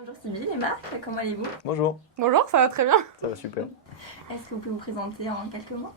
Bonjour Sybille et Marc, comment allez-vous? Bonjour, Bonjour, ça va très bien. ça va super. Est-ce que vous pouvez vous présenter en quelques mots?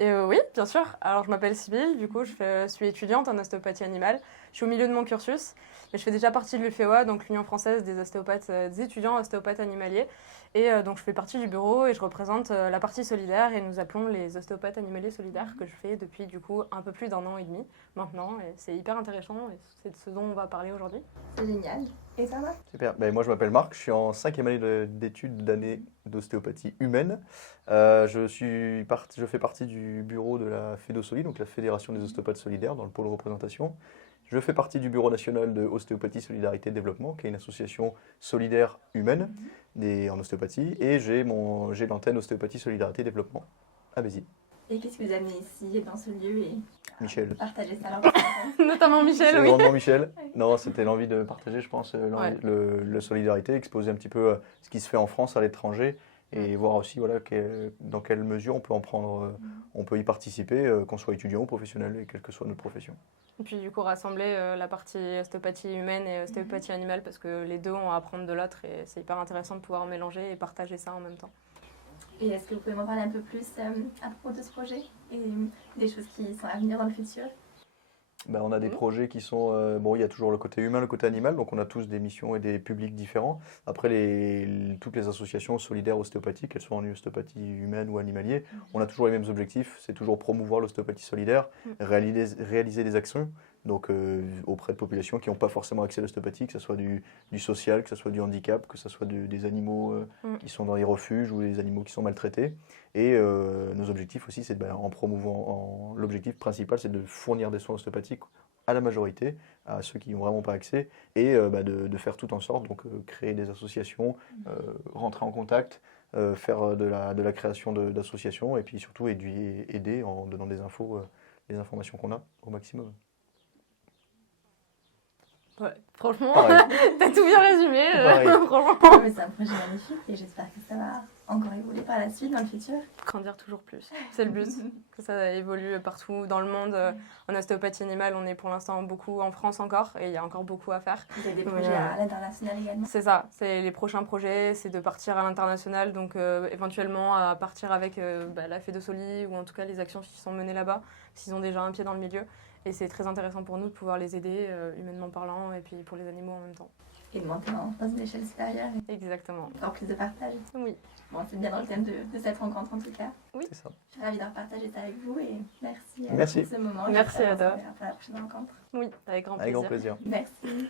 Oui, bien sûr. Alors, je m'appelle Sybille, du coup, suis étudiante en ostéopathie animale. Je suis au milieu de mon cursus, mais je fais déjà partie de l'UFOA, donc l'Union française des ostéopathes, des étudiants ostéopathes animaliers. Et donc, je fais partie du bureau et je représente la partie solidaire et nous appelons les ostéopathes animaliers solidaires que je fais depuis, du coup, un peu plus d'1 an et demi maintenant. Et c'est hyper intéressant et c'est de ce dont on va parler aujourd'hui. C'est génial. Et ça va? Super. Moi je m'appelle Marc, je suis en 5e année d'études d'année d'ostéopathie humaine. Je fais partie du bureau de la FEDOSOLI, donc la Fédération des ostéopathes solidaires dans le pôle représentation. Je fais partie du bureau national de Ostéopathie, Solidarité et Développement, qui est une association solidaire humaine en ostéopathie. Et j'ai l'antenne Ostéopathie, Solidarité et Développement à Béziers. Et qu'est-ce que vous amenez ici dans ce lieu et Michel. partager ça alors? Notamment Michel, C'est oui. grandement Michel. Non, c'était l'envie de partager, je pense, la solidarité, exposer un petit peu ce qui se fait en France, à l'étranger, et voir aussi dans quelle mesure on peut en prendre, on peut y participer, qu'on soit étudiant ou professionnel, et quelle que soit notre profession. Et puis, du coup, rassembler la partie ostéopathie humaine et ostéopathie animale parce que les deux ont à apprendre de l'autre et c'est hyper intéressant de pouvoir mélanger et partager ça en même temps. Et est-ce que vous pouvez m'en parler un peu plus à propos de ce projet et des choses qui sont à venir dans le futur? On a des projets qui sont... il y a toujours le côté humain, le côté animal, donc on a tous des missions et des publics différents. Après, toutes les associations solidaires ostéopathiques, qu'elles soient en ostéopathie humaine ou animalier, on a toujours les mêmes objectifs, c'est toujours promouvoir l'ostéopathie solidaire, réaliser des actions donc, auprès de populations qui n'ont pas forcément accès à l'ostéopathie, que ce soit du social, que ce soit du handicap, que ce soit des animaux qui sont dans les refuges ou des animaux qui sont maltraités. Et nos objectifs aussi, c'est en promouvant, l'objectif principal, c'est de fournir des soins ostéopathiques à la majorité, à ceux qui n'ont vraiment pas accès, et de faire tout en sorte, donc créer des associations, rentrer en contact, faire de la création d'associations, et puis surtout aider en donnant des infos, les informations qu'on a au maximum. Ouais, franchement, Pareil. t'as tout bien résumé. Pareil. Franchement. Mais c'est un projet magnifique et j'espère que ça va encore évoluer par la suite dans le futur. Grandir toujours plus, c'est le but. Que ça évolue partout dans le monde. En ostéopathie animale, on est pour l'instant beaucoup en France encore et il y a encore beaucoup à faire. Vous avez des projets à l'international également? C'est ça, c'est les prochains projets, c'est de partir à l'international, donc éventuellement à partir avec la FEDOSOLI ou en tout cas les actions qui sont menées là-bas, s'ils ont déjà un pied dans le milieu. Et c'est très intéressant pour nous de pouvoir les aider, humainement parlant, et puis pour les animaux en même temps. Et de monter dans une échelle supérieure et Exactement. encore plus de partage. Oui. Bon, c'est bien dans le thème de cette rencontre en tout cas. Oui. C'est ça. Je suis ravie de repartager ça avec vous et merci, Merci. pour ce moment. Merci à toi. Pour la prochaine rencontre. Oui, avec grand plaisir. Avec grand plaisir. Merci.